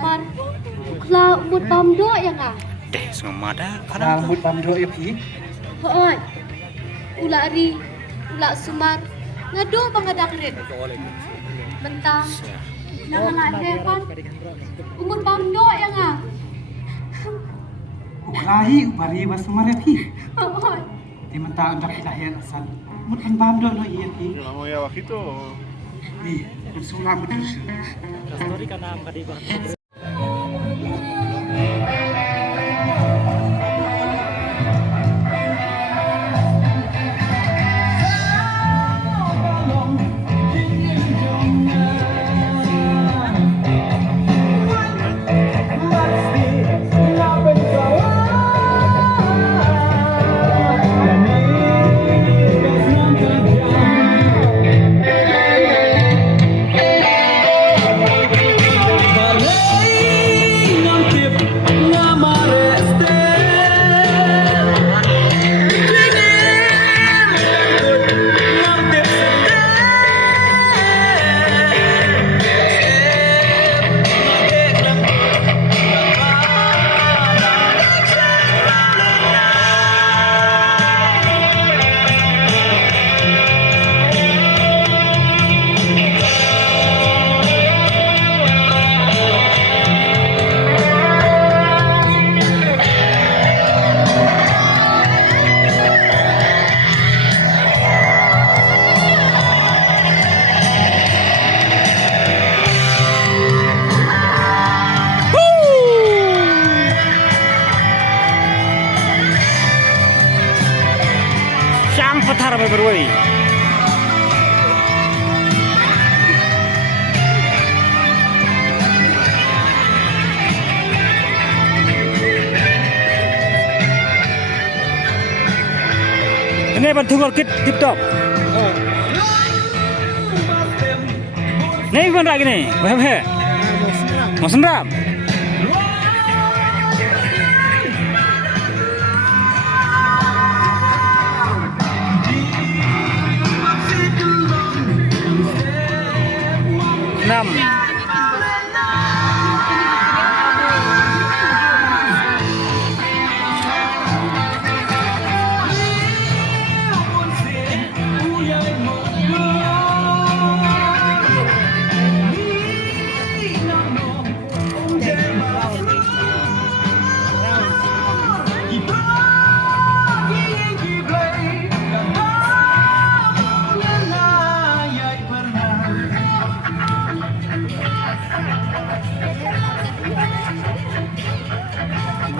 Par, kla umur pamdo ya nga? Deh, sengamada Karang mut pamdo ya pi. Hoy, ula ari, ula sumar, ngado bang ngadak rin. Bentang, nanganak depan, umur pamdo ya nga? Uklahi upari wasumar ya pi. Hoy, Di mentang undak ilahian asal. Mut pamdo no iya pi. Vamos ya bajito. Di, bersulam terus. Sang petar berwoi. Ini bantu kit tip top. Nih bukan lagi nih, weh. Mau senram. Enam.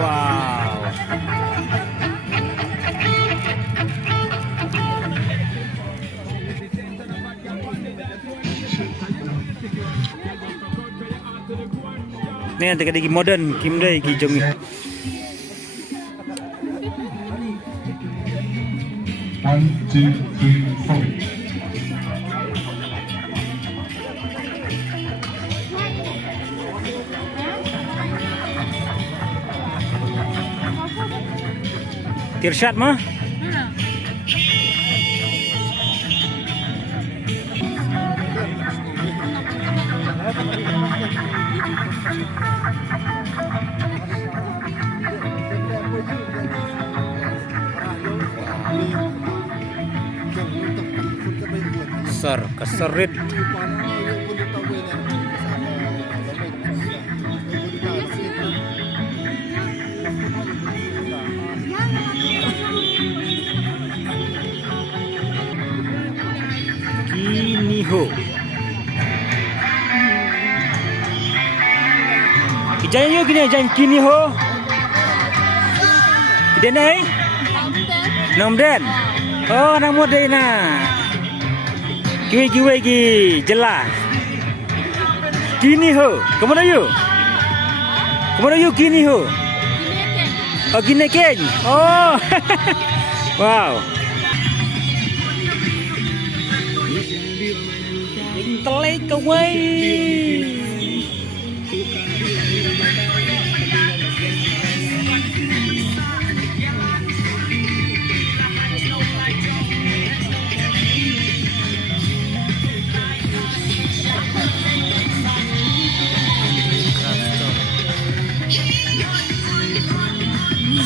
Wow. Ini yang tadi modern, kim deh, ki jong. 1, 2, 3, 4. Tirsyat mah? Keserit. Kiniho. Jangan yuk gini, jangan kiniho. Kita naik. Nomden. Oh, nang modena. Kiwi ki jelas. Kiniho. Kemana yuk? Kemana yuk kiniho? Oh, gini ken. Oh. Wow. Telek away.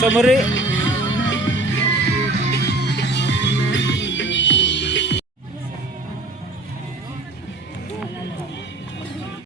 So, muri,